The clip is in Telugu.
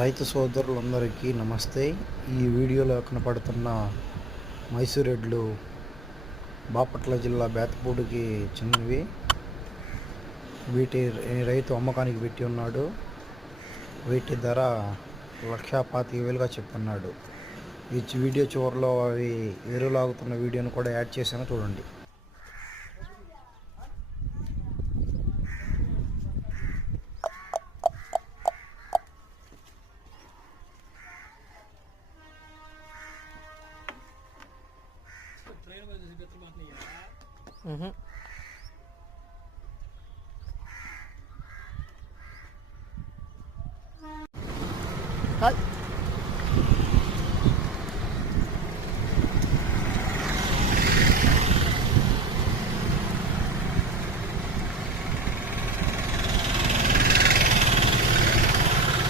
రైతు సోదరులందరికీ నమస్తే. ఈ వీడియోలో కనపడుతున్న మైసూర్ ఎడ్లు బాపట్ల జిల్లా బేతపూడికి చెందినవి. వీటి రైతు అమ్మకానికి పెట్టి ఉన్నాడు. వీటి ధర 1,25,000గా చెప్తున్నాడు. ఈ వీడియో చివరిలో అవి ఎరులాగుతున్న వీడియోను కూడా యాడ్ చేశాను, చూడండి. Cut.